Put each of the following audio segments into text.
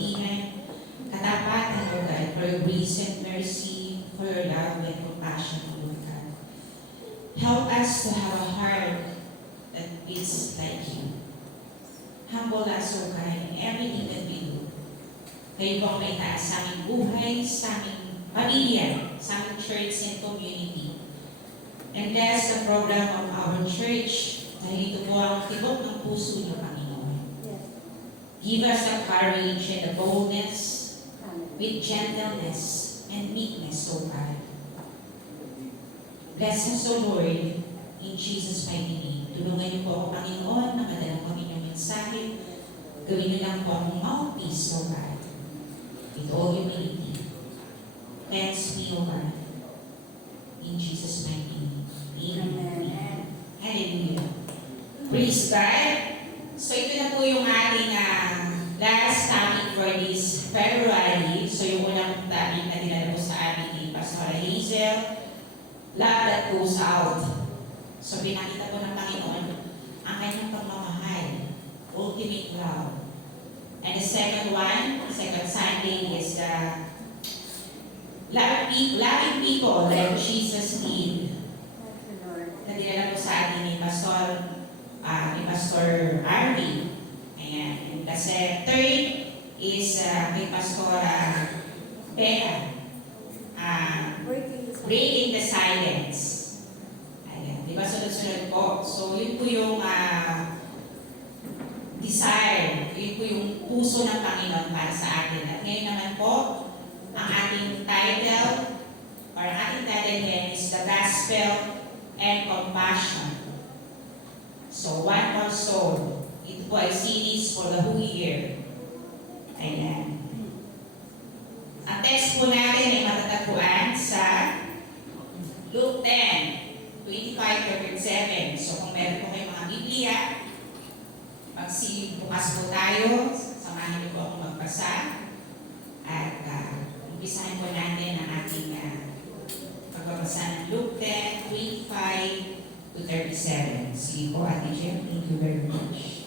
kabutihan, katapatan, O God, for your grace and mercy, for your love and compassion, O God. Help us to have a heart that is like you. Humble us, O God, in everything that we do. Kayo po ang may taas sa aming buhay, sa aming pamilya, sa aming church and community. And bless the program of our church, dahil ito po ang tibok ng puso niyo, Panginoon. Give us the courage and the boldness with gentleness and meekness, O God. Bless us, O Lord, in Jesus' mighty name. Tulungan niyo po ako, Panginoon, na madalang kami ng mensahe. Gawin niyo lang po ang mouthpiece, O God. With all humility. Thanks be, O God. In Jesus' mighty name. Amen. Hallelujah. Praise God. So ito na po yung ating last topic for this February. So yung unang topic na dinala po sa ating ni Pastor Hazel, love that goes out. So pinakita po ng Panginoon ang kanyang pagmamahal, ultimate love. And the second Sunday is the loving people like Jesus did. Na dinala po sa atin ni Pastor Arby. Ayan. And kasi third is kay Pastor Bea. Breaking the silence. Ayan. Diba sunod-sunod po? So yun po yung desire. Yun po yung puso ng Panginoon para sa atin. At ngayon naman po, ang ating title ngayon is The Gospel and Compassion. So, one more soul. Ito po ay series for the whole year. Ayan. Ang text po natin ay matatagpuan sa Luke 10, 25-37. So, kung meron po kayong mga Biblia, bukas po tayo. Samahan niyo po akong magbasa. At umpisahan po natin ang ating pagbabasa ng Luke 10, 25-37. Sige po, Ate Jem. Thank you very much.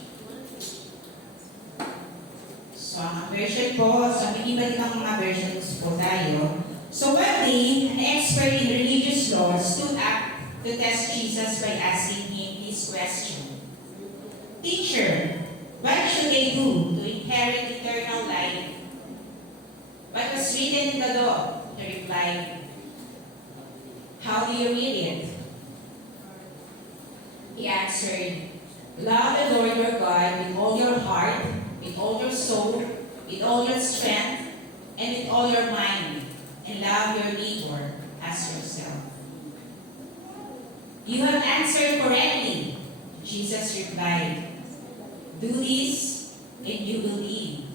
So, ang version po, so iba-iba ang mga versions po tayo. So, one day, an expert in religious law stood up to test Jesus by asking him this question. Teacher, what should I do to inherit eternal life? What was written in the law? He replied, how do you read it? He answered, love the Lord your God with all your heart, with all your soul, with all your strength, and with all your mind, and love your neighbor as yourself. You have answered correctly, Jesus replied. Do this, and you will live.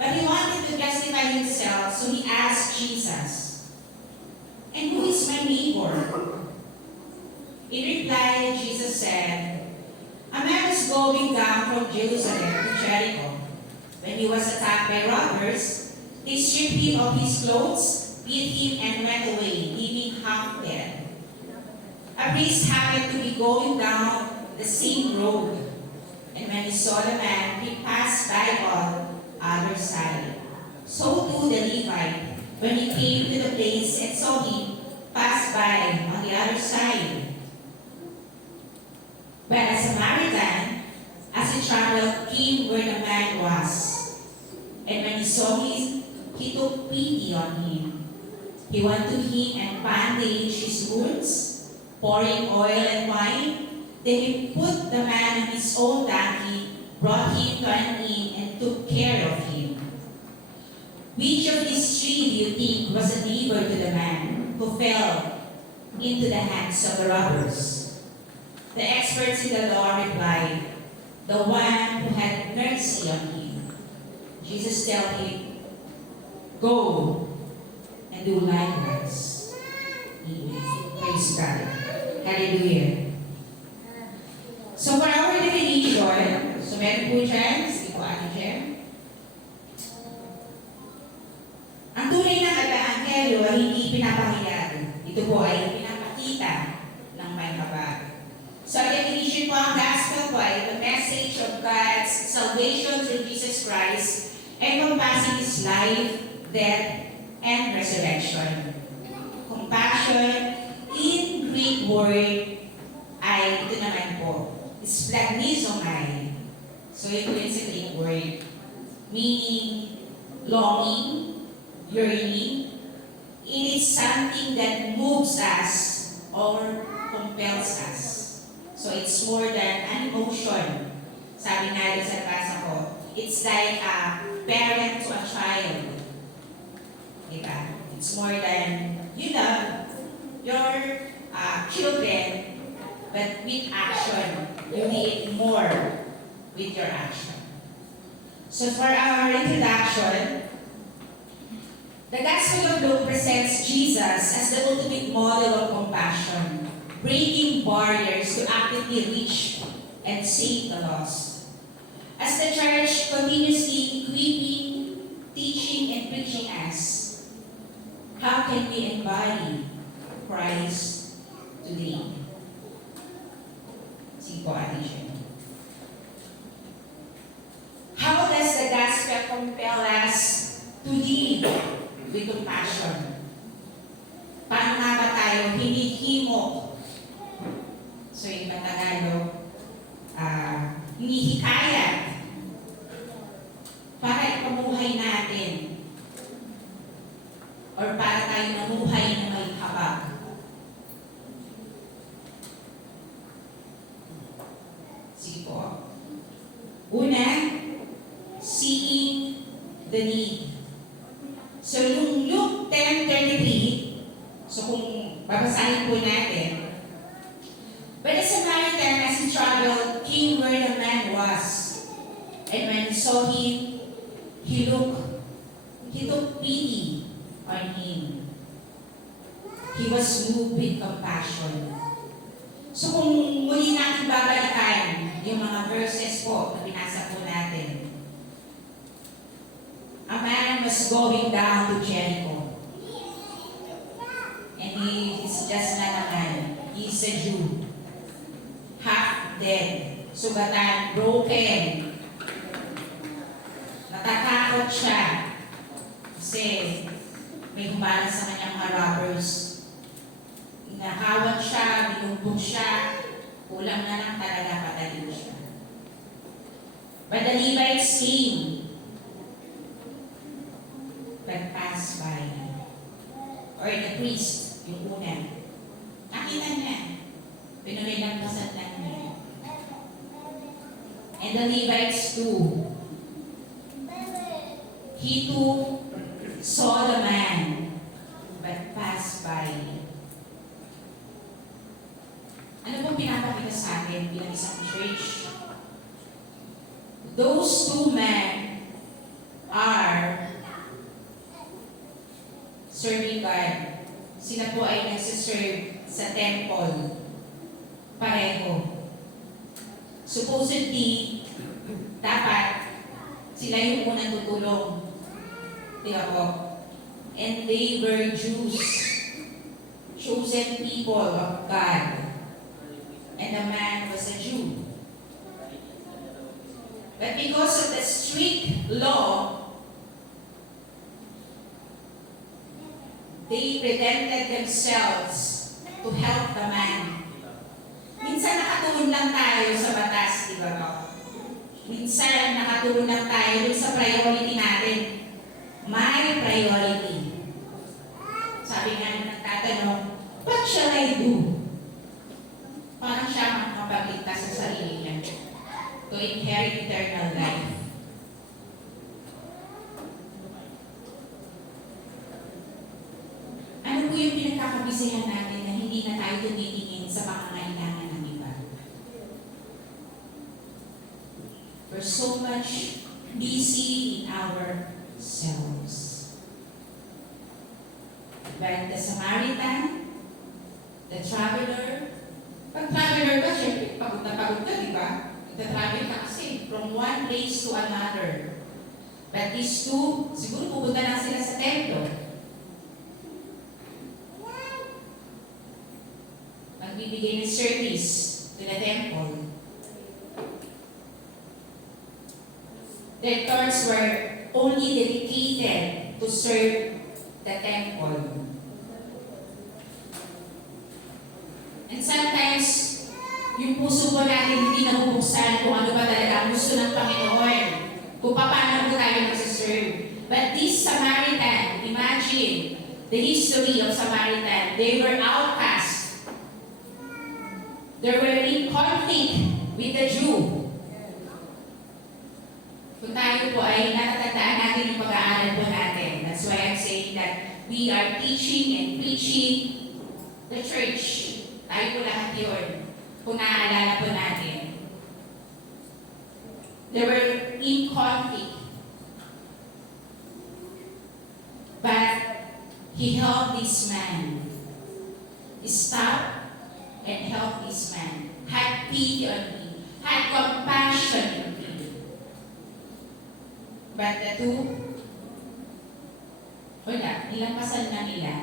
But he wanted to justify himself, so he asked Jesus, and who is my neighbor? In reply, Jesus said, a man was going down from Jerusalem to Jericho. When he was attacked by robbers, they stripped him of his clothes, beat him, and went away, leaving him half dead. A priest happened to be going down the same road, and when he saw the man, he passed by on the other side. So too the Levite, when he came to the place and saw him, passed by on the other side. But a Samaritan, as he traveled, came where the man was. And when he saw him, he took pity on him. He went to him and bandaged his wounds, pouring oil and wine. Then he put the man on his own donkey, brought him to an inn, and took care of him. Which of these three do you think was a neighbor to the man who fell into the hands of the robbers? The experts in the law replied, the one who had mercy on him. Jesus told him, go and do likewise. Amen. Praise God. Hallelujah. So for our definition, so meron po dyan, sige po Ate Jem. Ang tunay na pag-aanghelyo ay hindi pinapakilala. Ito po ay pinapakita ng may kapag. So ang definition po, ang gospel po ay the message of God's salvation through Jesus Christ encompassing His life, death, and resurrection. Compassion, in Greek word, ay ito naman po, splagnizomai. So ito yun sa Greek word, meaning longing, yearning. It is something that moves us or compels us. So it's more than an emotion. Sabi nga rin sa basa ko, it's like a parent to a child. Diba? It's more than you love your children, but with action, you need more with your action. So for our introduction, the Gospel of Luke presents Jesus as the ultimate model of compassion, breaking barriers to actively reach and save the lost. As the church continuously equipping, teaching, and preaching us, how can we embody Christ today? Sige po, Ate Jen. How does the gospel compel us to live with compassion? Paano nga ba tayo hinihimok? So yung Tagalog, hinihikayat para ipamuhay natin or para tayo namuhay na may habag. Sige po. Una, seeing the need. So yung Luke 10:33, so kung babasahin po natin, but the Samaritan, as he traveled, came where the man was, and when he saw him, he took pity on him. He was moved with compassion. So kung muli natin babalikan yung mga verses po na binasa po natin, a man was going down to Jericho. And he is just not a man. He is a Jew. Half dead. Sugatan, broken. Natatakot siya. Kasi may humarang sa kanyang mga robbers. Inahawat siya, binugbog siya. Kulang na lang talaga pataliw siya. But the Levites came, but passed by. Or the priest, yung una. Nakita niya. Pinunilampasan lang niya. And the Levites too. He too saw the man, but passed by. Ano pong pinapakita sa atin bilang isang church? Those two men are serving God. Sila po ay nagsiserve sa temple. Pareho. Supposedly, dapat sila yung unang tutulong. Di ba po? And they were Jews, chosen people of God. And the man was a Jew. But because of the strict law, they presented themselves to help the man. Minsan nakatuon lang tayo sa batas, di ba po? Minsan nakatuon lang tayo sa priority natin. My priority. Sabi nga nung nagtatanong, what shall I do? Parang siya makapagligtas sa sarili niya to inherit eternal life. Ano po yung pinagkakabisayan natin na hindi na tayo tumitingin sa pangangailangan ng iba? We're so much busy in ourselves. But the Samaritan, the traveler, pag traveler ka, syempre, pagod ka, di ba? Nagta-travel ka kasi from one place to another. But these two, siguro pupunta lang sila sa templo. Magbibigay ng service to the temple. Their thoughts were only dedicated to serve the temple. And sometimes, yung puso po natin hindi nabubuksan kung ano ba talaga ang gusto ng Panginoon. Kung paano po tayo nagsiserve. But this Samaritan, imagine the history of Samaritan. They were outcast. They were in conflict with the Jew. Kung tayo po ay natatandaan natin yung pag-aaral po natin. That's why I'm saying that we are teaching and preaching the church. Tayo po lahat yun. Kung naaalala po natin. They were in conflict. But he helped this man. He stopped and helped this man. Had pity on him. Had compassion on him. But the two, wala, nilampasan na nila.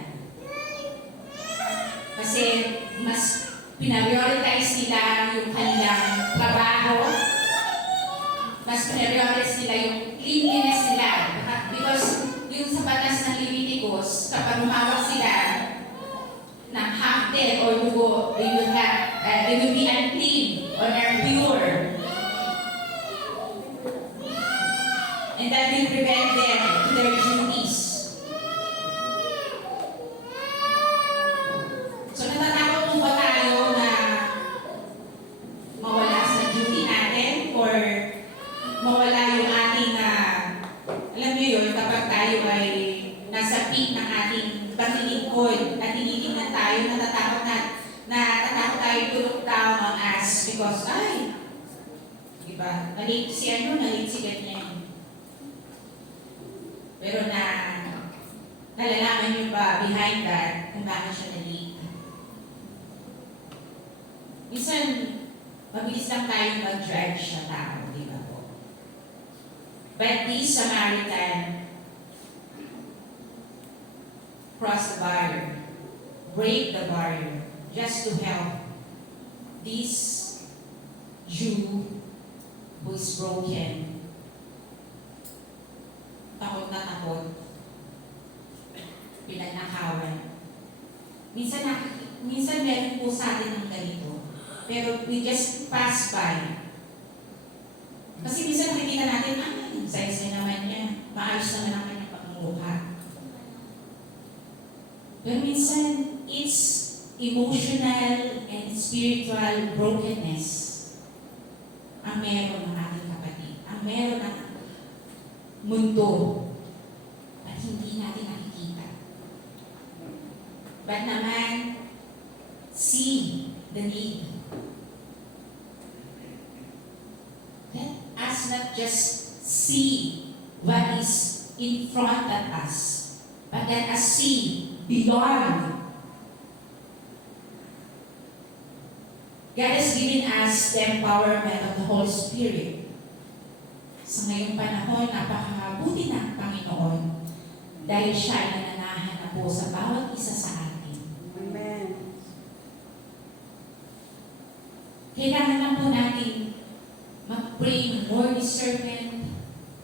Kasi mas prioritize nila yung kanilang trabaho, mas prioritize nila yung cleanliness nila. Because yung sa batas ng Leviticus, kapag umawak sila ng half-dead or dugo, they will be unclean or impure. And that will prevent them to their duties. So natatakot po ba tayo na mawala sa duty natin or mawala yung ating, alam niyo yun, kapag tayo ay nasa peak ng ating paglilingkod at tinitingnan tayo, natatakot tayo to look down on us because, ay, diba, nalit si nalit si ganyan. Pero nalalaman niyo ba behind that kung bakit siya nalit? Minsan, mabilis lang tayong mag-judge sa tao, di ba po? But this Samaritan crossed the barrier, break the barrier, just to help this Jew who is broken. Takot na takot. Pinagnakawan. Minsan meron po sa atin ng ganito. Pero we just pass by. Kasi minsan nakikita natin, saya-saya naman niya. Maayos naman ang kanyang pangmukha. Pero minsan, it's emotional and spiritual brokenness ang meron ng ating kapatid. Ang meron ng mundo at hindi natin nakikita. But naman, see the need. Let us not just see what is in front of us, but let us see beyond. God has given us the empowerment of the Holy Spirit. Sa ngayong panahon, napakabuti ng Panginoon dahil siya ay nananahan na po sa bawat isa sa atin. Amen. Kailangan lang po natin mag-pray more discernment,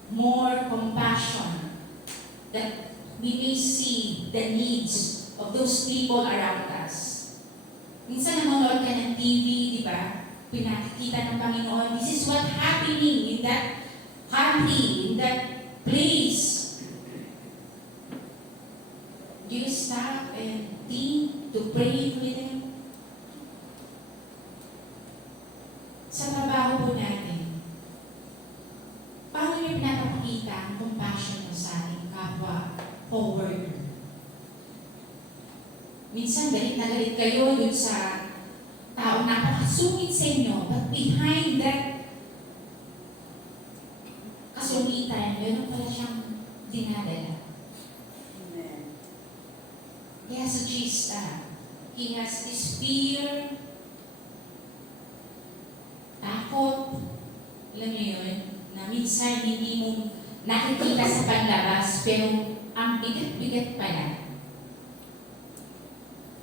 more compassion, that we may see the needs of those people around us. Minsan nanonood ka ng TV, di ba? Pinakikita ng Panginoon, this is what happening in that country, in that place. Do you stop and think to pray with them? Sa trabaho po natin, paano niyo pinapakita ang compassion mo sa ating kapwa co-worker? Minsan galit na galit kayo dun sa taong napakasungit sa inyo, but behind that kasungitan, meron pala siyang dinadala. Amen. He has a chista. He has this fear, takot. Alam niyo yun, na minsan hindi mo nakikita sa panlabas, pero ang bigat-bigat pala.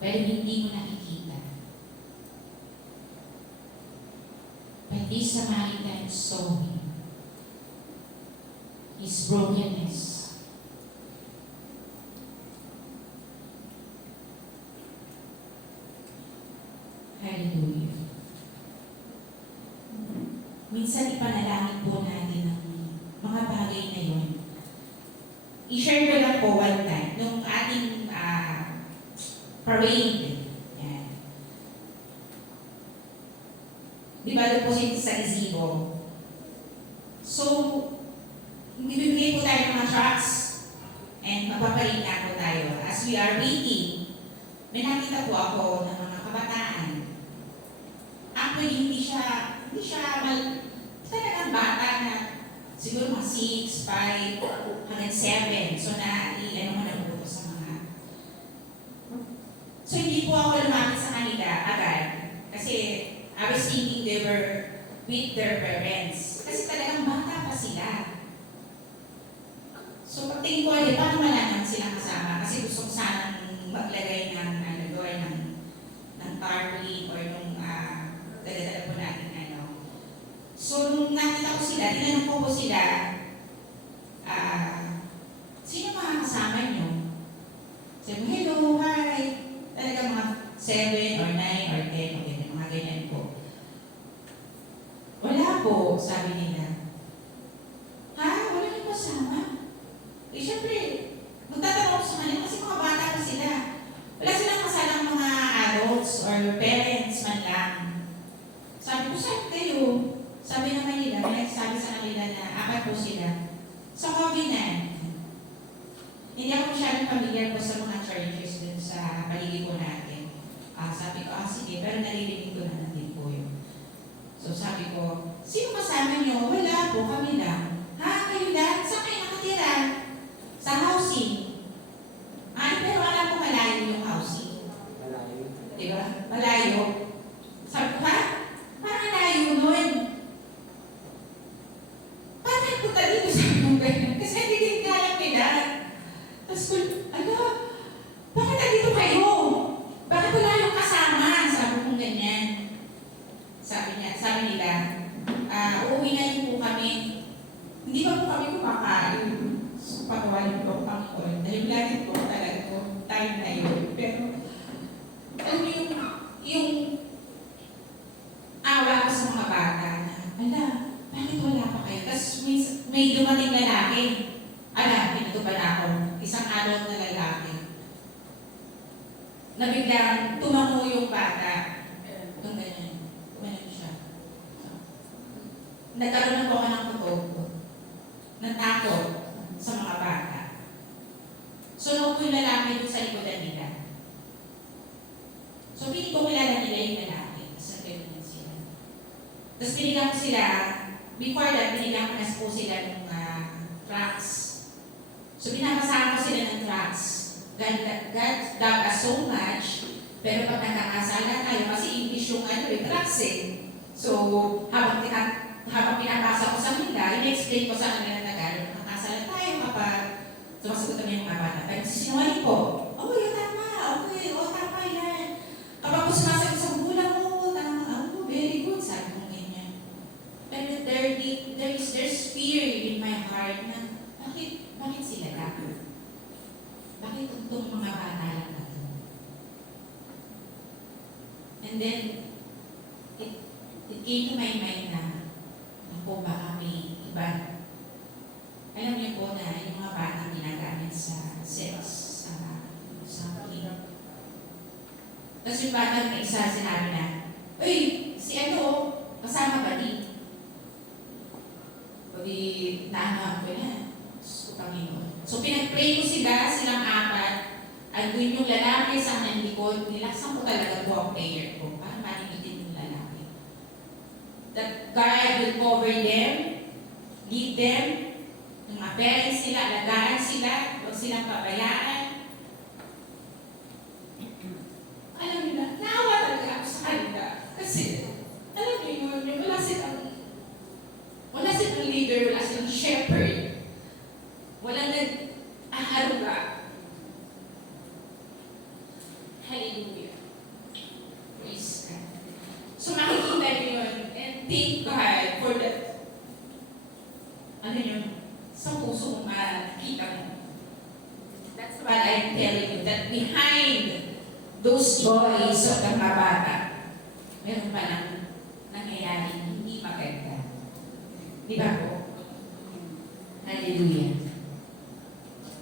Pero hindi mo nakikita. But this Samaritan saw him. his brokenness. Hallelujah. Minsan ipanalangin po natin ang mga bagay na yun. I-share ko lang po one time, nung ating parade. Yan. Di ba doon po sa Izibo? So, bibigay po tayo ng mga trucks and magpaparade na po tayo. As we are waiting, may nakita po ako ng mga kabataan. Actually, hindi siya talagang bata na siguro mga 6, 5, hanggang 7. So, ano mo na po sa mga... So, hindi po ako lumapit sa kanila agad. Kasi, I was thinking they were with their parents. Kasi talagang bata pa sila. So, pagtingin ko, paano malaman silang kasama? Kasi gusto ko sanang maglagay ng, ng tarpaulin or nung dala-dala po natin, So, nung nakita ko sila, tinanong ko po sila, sino mga kasama nyo? Sabi mo, hello, hi. Talaga mga 7 or 9 or 10, okay, mga ganyan po. Wala po, sabi nila. Ha? Wala nyo kasama? Eh, syempre, magtatanong ko sa kanila kasi mga bata pa sila. Wala silang kasalang mga adults or parents man lang. Sabi ko, saan kayo? Sabi naman nila, may nagsabi sa kanila na 4 po sila. Sa Covenant. Hindi ako masyadong familiar po sa mga churches dun sa paligid po natin. Sabi ko, sige, pero naririnig ko na din po yun. So sabi ko, sino kasama nyo? Wala po, kami lang. Ha? Kayo lang? Saan kayo nakatira? Sa housing. Pero alam ko malayo yung housing. Malayo. Diba? Malayo. Sabi ko, ha? Parang malayo nun. Bakit punta dito sa mga ganyan? Kasi hindi din kaya nila. Tapos ko, bakit nandito kayo? Bakit wala yung kasama? Sabi kong ganyan. Sabi nila, uuwi na rin po kami. Hindi pa po kami kumakain. So, pagkawalin po kami ko. Dahil lagi po talaga po, time na yun. Pero, alam yung awa ko sa mga bata na, bakit wala pa kayo? Tapos may dumating lalaki. Pinatupan ako. Isang adult na lalaki. Na biglang tumango yung bata. Yung ganyan. Tumanin siya. Nagkaroon na po ako ng kutob. Natakot sa mga bata. So, nung po yung lalaki doon sa likodan nila. So, hindi ko kilala nila yung lalaki. Sa ganyan sila. Tapos binigyan ko sila, before that, binigyan ko na po sila ng tracts. So, binabasaan ko sila ng tracts. God loved us so much, pero pag nagkakasala tayo, kasi English yung tracts eh. So, habang pinapasa ko sa kanila, in-explain ko sa kanila na Tagalog, nakakasala tayo kapag sumasagot kami ng mga bata. Pero sisinungaling ko, yun tama, okay, tama yan. Kapag ko sumasagot sa bulang mo, tama, very good, sabi ko ganyan. Pero there's fear in my heart na, bakit sila lang? Bakit itong mga bata lang na ito? And then, it came to my mind na, baka may iba. Alam niyo po na yung mga bata ginagamit sa sex, sa king. Tapos yung bata na isa sinabi na, si kasama ba di? Pwede naanap ko na. Panginoon. So, pinag-pray ko silang 4. Andun yung lalaki sa likod. Nilaksan ko talaga po ang prayer ko para manigitin yung lalaki. That God will cover them, lead them, yung mga parents nila, alagaan sila, huwag silang pabayaan. Alam niyo na, naawa talaga ako sa kanila. Kasi, alam niyo yun, wala silang leader, wala silang shepherd. Walang nag-aharuga. Hallelujah. Praise God. So makikita niyo yun and thank God for that. Sa puso usap ng mga bata, meron pa lang nangyayari hindi maganda. Di ba po? Hallelujah.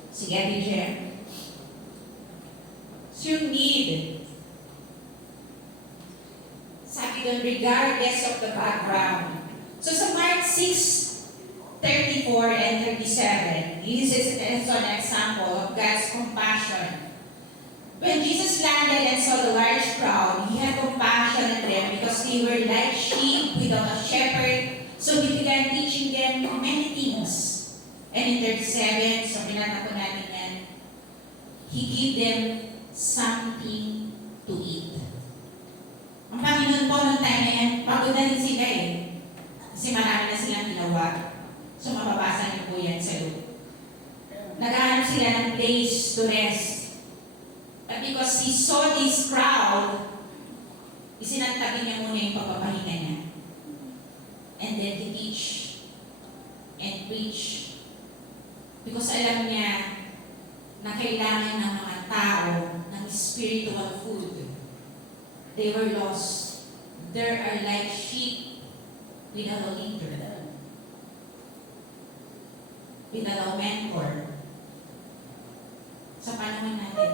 Sige, teacher. So you need, sabi doon, regardless of the background. So sa Mark 6:34 and 37, uses it as an example of God's compassion. When Jesus landed and saw the large crowd, he had compassion on them because they were like sheep without a shepherd. So he began teaching them many things. And in 37, so pinata ko natin yan, he gave them something to eat. Ang Panginoon po noong time na yan, pagod na rin sila eh. Kasi marami na silang ginawa. So mababasa niyo po yan sa Luke. Naghahanap sila ng place to rest. But because he saw this crowd, isinantabi niya muna yung pagpapahinga niya. And then he teach and preach. Because alam niya na kailangan ng mga tao ng spiritual food. They were lost. They are like sheep without a leader, without a mentor. Sa panahon natin,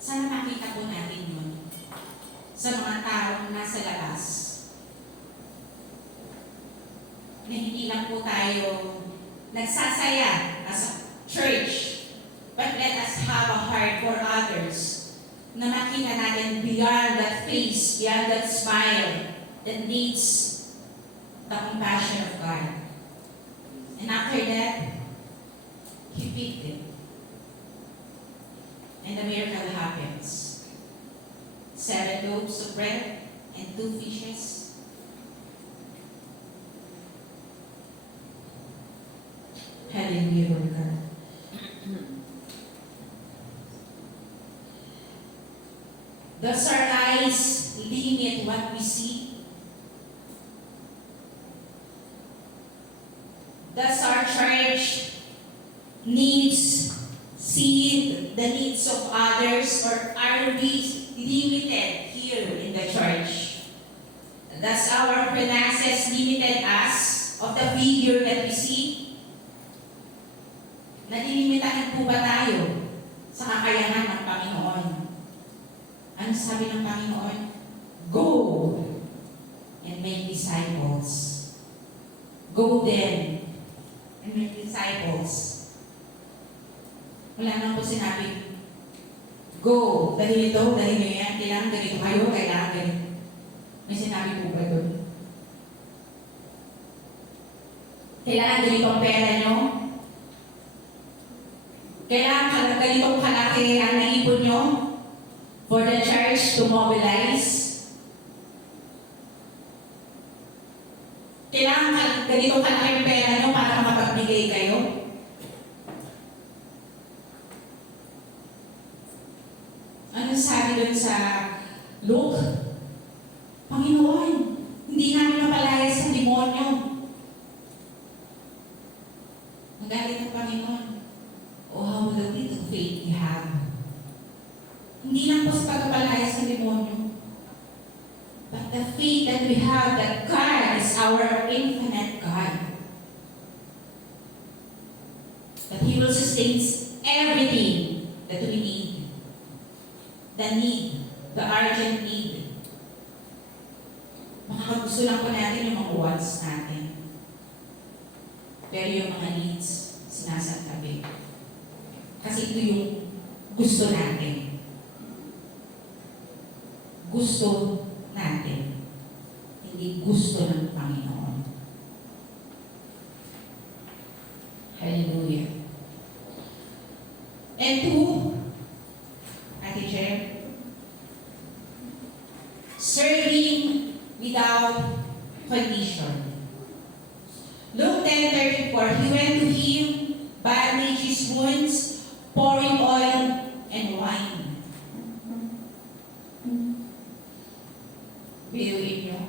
sana makita po natin yun sa mga taong nasa labas. Na hindi lang po tayo nagsasaya as a church, but let us have a heart for others na makita natin beyond that face, beyond that smile that needs the compassion of God. And after that, he picked it. And the miracle happens. 7 loaves of bread and 2 fishes. Hallelujah, Lord God. Does our eyes limit what we see? Does our church needs see the needs of others, or are we limited here in the church? Does our finances limited us of the figure that we see? Nalilimitahan po ba tayo sa kakayahan ng Panginoon? Ano sabi ng Panginoon? Go and make disciples. Go then and make disciples. Wala nang po sinabi, go, dahil ito, dahil nyo yan, kailangan ganito kayo, kailangan ganito. May sinabi po ba doon? Kailangan ganito ang pera nyo? Kailangan ganitong kalaki ang naipon nyo for the church to mobilize? Kailangan ganitong kalaki ang pera nyo para makapagbigay kayo? Ano sabi doon sa Luke? Panginoon, hindi namin mapalayas sa demonyo. Magalit ang Panginoon. Oh, how little faith we have. Hindi lang po sa pagpapalayas sa demonyo, but the faith that we have that God is our infinite God. That He will sustain everything that we need. The need, the urgent need. Makakagusto lang po natin yung mga wants natin. Pero yung mga needs, sinasantabi. Kasi ito yung gusto natin. Gusto natin. Hindi gusto ng Panginoon. Hallelujah. And 2, Ate Jem, serving without condition. Luke 10:34, he went to him, bandage his wounds, pouring oil and wine. Biruin niyo.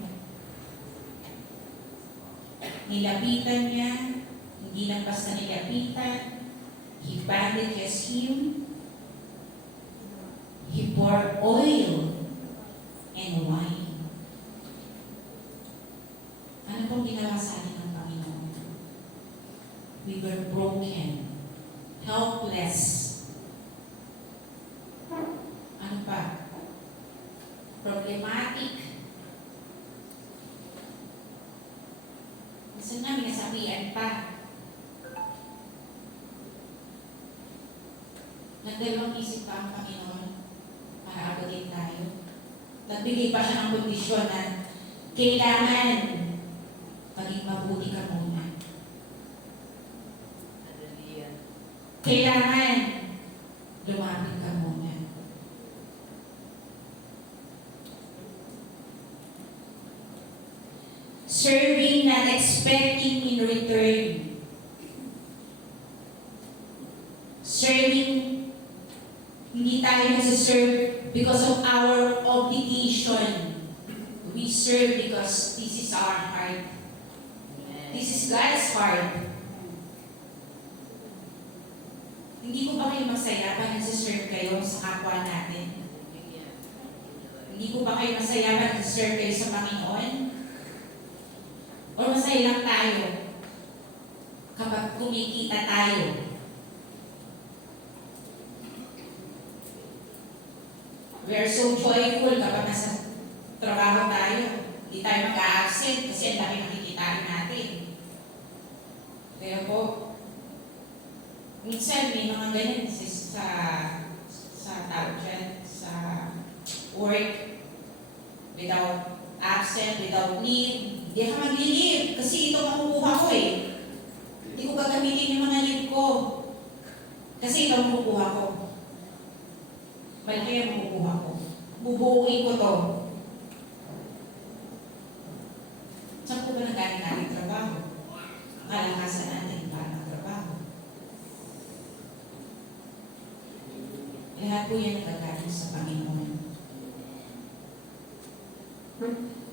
Nilapitan niya, hindi lang basta nilapitan, he bandages him, he poured oil pong ginawa sa atin ng Panginoon? We were broken, helpless. Ano pa? Problematic. Minsan nga, minasabihan pa. Nagdalawang isip pa ang Panginoon para abutin tayo. Nagbigay pa siya ng kondisyon na kailangan maging mabuti ka muna. Kailangan lumapit ka muna. Serving, not expecting in return. Serving, hindi tayo nasa-serve because of our obligation. We serve because this is our heart. This is God's heart. Hindi ko ba kayo masaya pag nasa-serve kayo sa kapwa natin? Hindi ko ba kayo masaya pag nasa-serve kayo sa Panginoon? O masaya lang tayo kapag kumikita tayo? We are so joyful kapag nasa trabaho tayo. Hindi tayo mag-a-absent kasi ang dami nakikitain natin. Kaya po, minsan may mga ganyan sa tao dyan, sa work, without absent, without leave. Hindi ka mag-leave kasi ito makukuha ko eh. Hindi ko gagamitin yung mga leave ko kasi ito makukuha ko. Malaki ang makukuha ko. Bubuuin ko to. Saan po ba nagaling natin trabaho? Kalakasan natin para magtrabaho. Lahat po yan nagagaling sa Panginoon.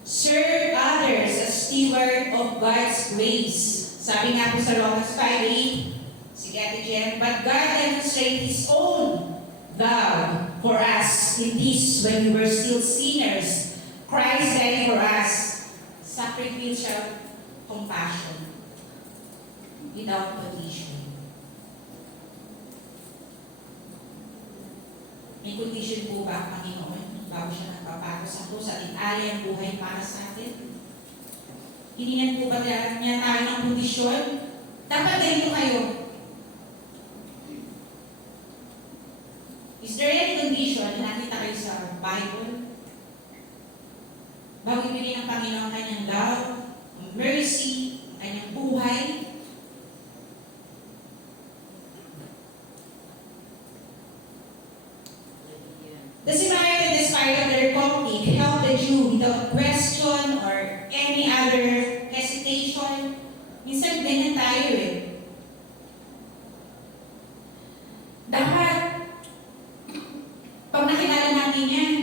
Serve others as steward of God's grace. Sabi nga po sa Romans 5:8, si Ate Jen, but God demonstrated His own love for us in this when we were still sinners. Christ died for us. Sacrificial compassion without condition. May condition po ba ang Panginoon bago siya nagpapago sa krus at itali ang buhay para sa atin? Hinihan po ba niya tayo ng kondisyon? Dapat ganito kayo. Is there any condition na nakita kayo sa Bible? Bago ibigay ng Panginoon kanyang love, mercy, kanyang buhay. The Samaritan, despite of their conflict, helped the Jew without question or any other hesitation. Minsan ganyan tayo eh. Dapat pag nakilala natin yan,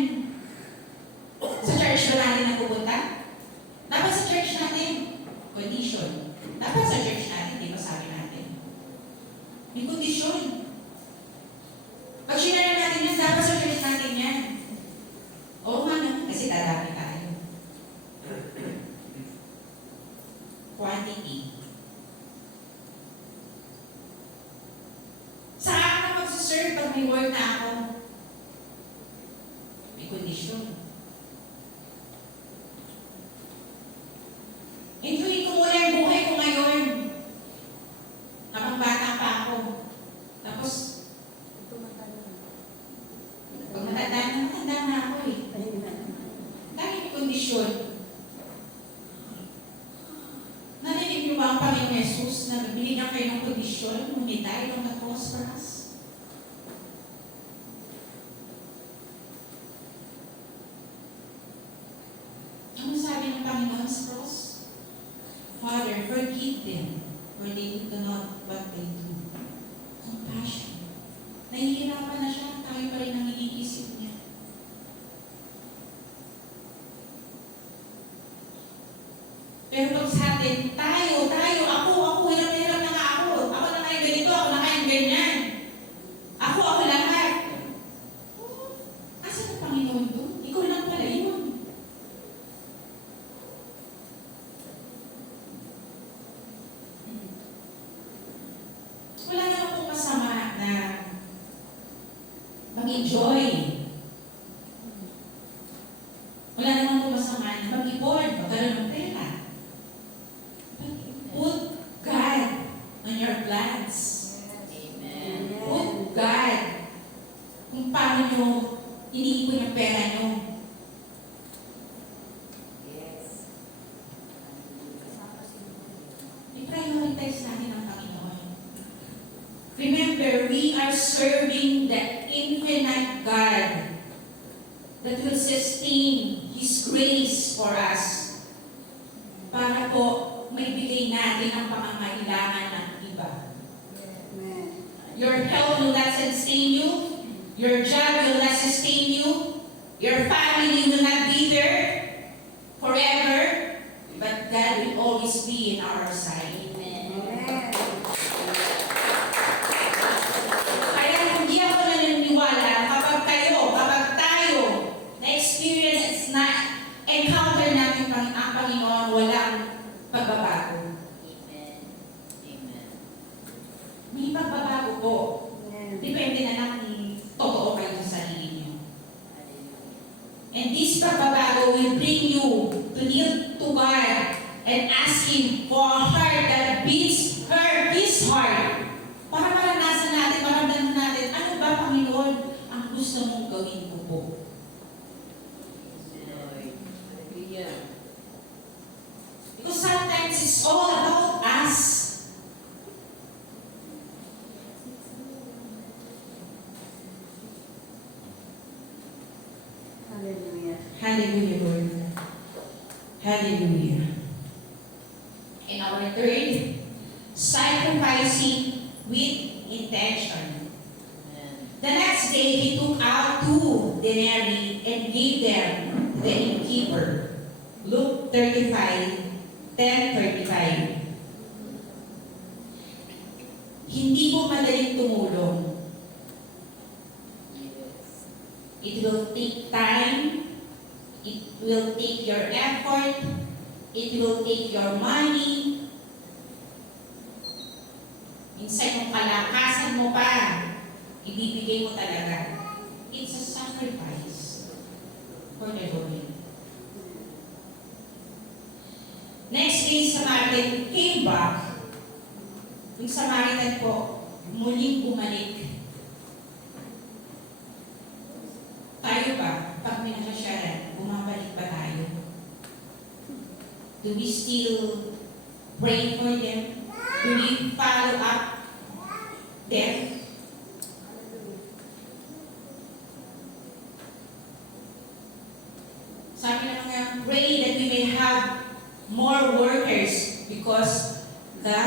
sa church ba natin nagpupunta? Dapat sa church natin. Condition. Dapat sa church natin, di ba sabi natin? May kondisyon. Pag sinala natin yan, dapat sa church natin yan. Oo nga naman, kasi dadami tayo. Quantity. Saan ako magsaserve pag may work na ako? May kondisyon. Enjoy ko muna yung buhay ko ngayon. Habang bata pa ako. Tapos, pag matanda na ako eh. Dahil may kondisyon. Narinig niyo ba ang Panginoon Jesus na binigyan kayo ng kondisyon nung He died on the cross for us? Ano sabi ng Panginoon sa cross? Father, forgive them, for they do not what they do. Compassion. Nahihirapan na siya, tayo pa rin ang iniisip niya. Pero pag sa atin, tayo, ako, hirap na nga ako na kaya ganito, ako na kaya ganyan. Ako lahat. Asan ang Panginoon doon? Ikaw lang pala yun. Wala namang po masama na mag-ipon, magkaroon ng pera. Put God on your plans. Put God kung paano nyo iniipon yung pera nyo. I-prioritize natin ang Panginoon. Remember, we are serving the infinite God that will sustain His grace for us para po maibigay natin ang pangangailangan ng iba. Amen. Your health will not sustain you. Your job will not sustain you. Your family will not be there forever. But God will always be in our side. Amen. Kaya hindi ako naniniwala kapag tayo, na-experience na encounter natin ang Panginoon, walang pagbabago. May pagbabago po. Amen. Depende na lang kung totoo kayo sa sarili niyo. And this pagbabago will bring you to kneel to God and ask Him for a heart that beats His heart. Para maranasan natin, maramdaman natin, ano ba, Panginoon, ang gusto mong gawin ko po? Because sometimes it's all about us. Hallelujah. Hallelujah, Lord. Hallelujah. And our third, sacrificing with intention. The next day, he took out 2 denarii and gave them to the innkeeper. Luke 10:35. Hindi mo madaling tumulong. It will take time. It will take your effort. It will take your money. Minsan yung kalakasan mo pa, ibibigay mo talaga. It's a sacrifice for the Lord. Next day, Samaritan came back. Yung Samaritan po, muling bumalik. Tayo ba, pag minakasyaran, bumabalik ba tayo? Do we still pray for them? Do we follow up them? Sabi na nga, pray that we may have more workers because the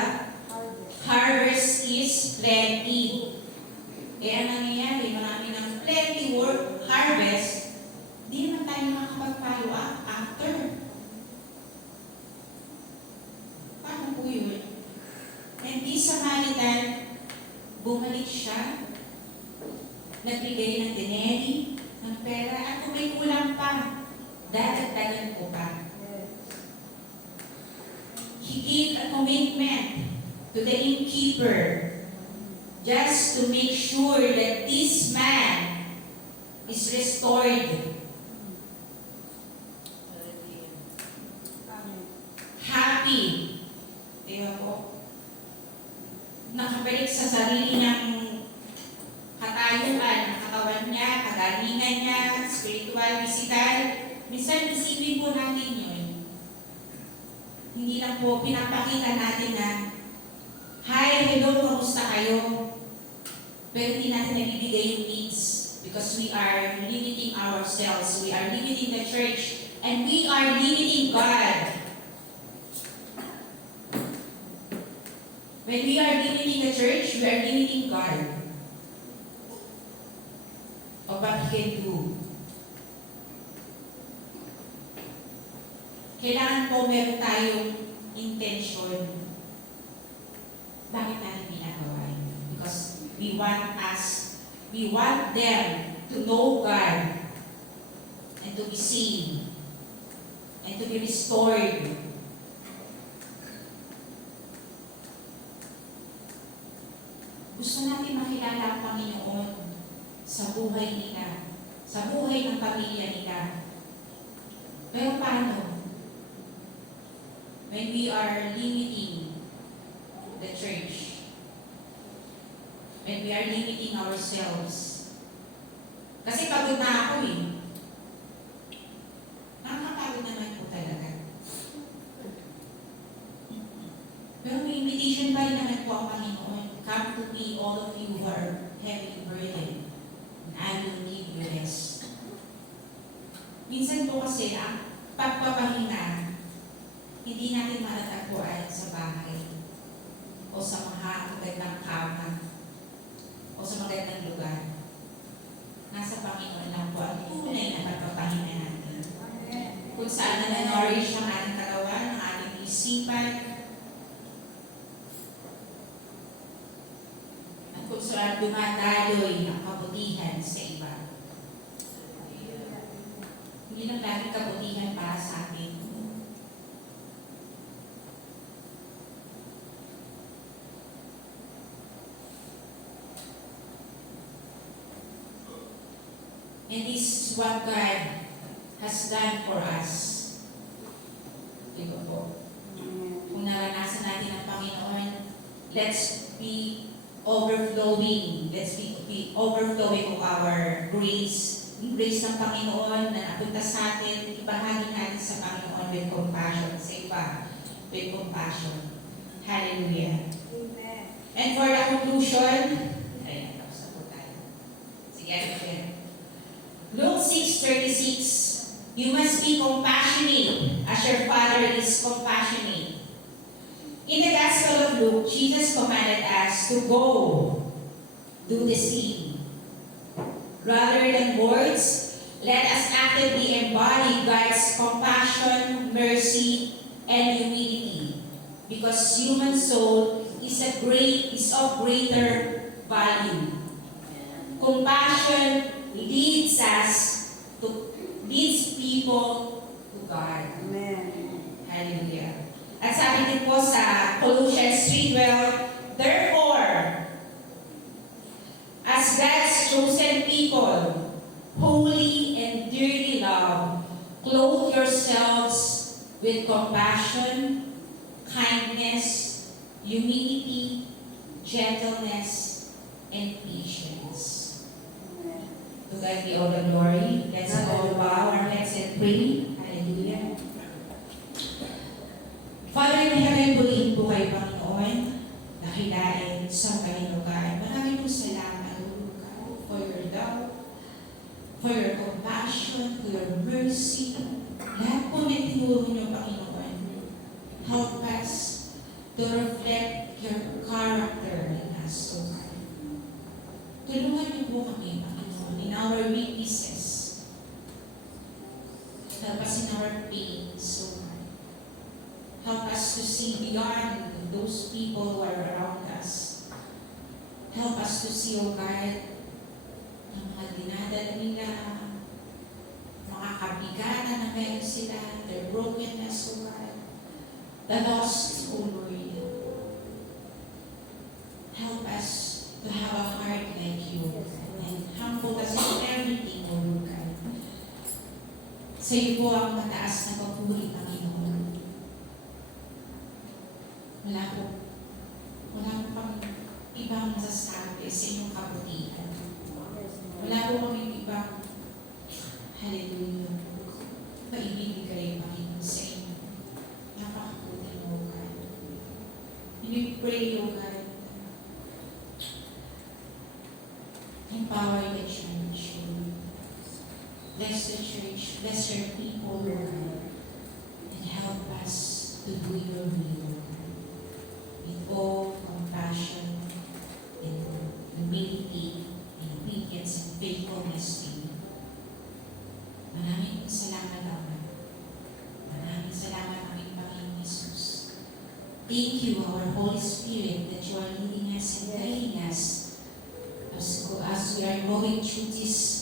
harvest is plenty. Kaya nangyayari, marami ng plenty harvest, di naman tayo makakapag-follow up after. Paano po yun? And this Samaritan, bumalik siya, nagbigay ng denari, ng pera, at kung may kulang pa, dadagdagan ko pa. He gave a commitment to the innkeeper just to make sure that this man is restored. Happy. Diba po? Nakabalik sa sarili ng katayuan, ng katawan niya, kagalingan niya, spiritual, physical. Minsan, isipin po natin yun. Hindi lang po pinapakita natin na, hi, hello, kamusta kayo? Pero hindi natin nabibigay yung needs because we are limiting ourselves, we are limiting the church, and we are limiting God. When we are limiting the church, we are limiting God of what He can do. Kailangan po meron tayong intention. Bakit natin ginagawa yun? Because we want them to know God and to be seen and to be restored. Gusto natin makilala ang Panginoon sa buhay nila, sa buhay ng pamilya nila. Pero paano? When we are limiting the church, when we are limiting ourselves, kasi pagod na ako eh. Nakakapagod naman po talaga. Pero may invitation pa rin naman po ang Panginoon. Come to me, all of you who are heavy burdened, and I will give you rest. Minsan po kasi ang pagpapahinga, hindi natin matatagpuan sa bahay o sa mga magandang kama o sa magandang lugar. Nasa Panginoon lang po ang tunay na pagpapahinga natin. Kung saan na-nourish ang ating katawan, ang ating isipan, at kung saan dumadayoy ang kabutihan sa iba. Hindi lang lagi kabutihan para sa atin. And this is what God has done for us. Diba po? Kung naranasan natin ang Panginoon, let's be overflowing. Let's be overflowing of our grace. Yung grace ng Panginoon na napunta sa atin, ibahagi natin sa Panginoon with compassion. Sa iba, with compassion. Hallelujah. Amen. And for the conclusion, ayan, tapos na po tayo. Sige, ayan. Luke 6:36, you must be compassionate as your Father is compassionate. In the Gospel of Luke, Jesus commanded us to go do the same. Rather than words, let us actively embody God's compassion, mercy, and humility. Because human soul is of greater value. Compassion leads people to God. Amen. Hallelujah. At sabi din po sa Colossians 3:12, therefore, as God's chosen people, holy and dearly loved, clothe yourselves with compassion, kindness, humility, gentleness, and patience. To God be all the glory. Let's all bow our heads and pray. Hallelujah. Father in heaven, purihin po kayo, Panginoon, nakilain sa kanyang lugar. Maraming po salamat, Lord God, for your love, for your compassion, for your mercy. Lahat po na tinuro niyo, Panginoon. Help us to reflect your character in us, Lord God. Tulungan niyo po kami, Panginoon, in our weaknesses. Help us in our pains, Lord. Help us to see beyond those people who are around us. Help us to see, O God, ang mga dinadala nila, mga kabigatan na meron sila, their brokenness, O God, the lost, O Lord. Help us to have a heart like you and humble us in everything, O Lord God. Sa iyo po ang mataas na papuri, Panginoon. Wala po pang ibang masasabi sa inyong kabutihan. Wala po kami ibang, hallelujah, maibibigay, Panginoon, sa inyo. Napakabuti mo, God. We pray, O God, empower the church, Lord. Bless the church, bless your people, Lord, and help us to do your will, Lord. With all compassion and humility and obedience and faithfulness to you. Maraming salamat, Ama. Maraming salamat, aming Panginoon Jesus. Thank you, our Holy Spirit, that you are leading us and guiding us as we are going through this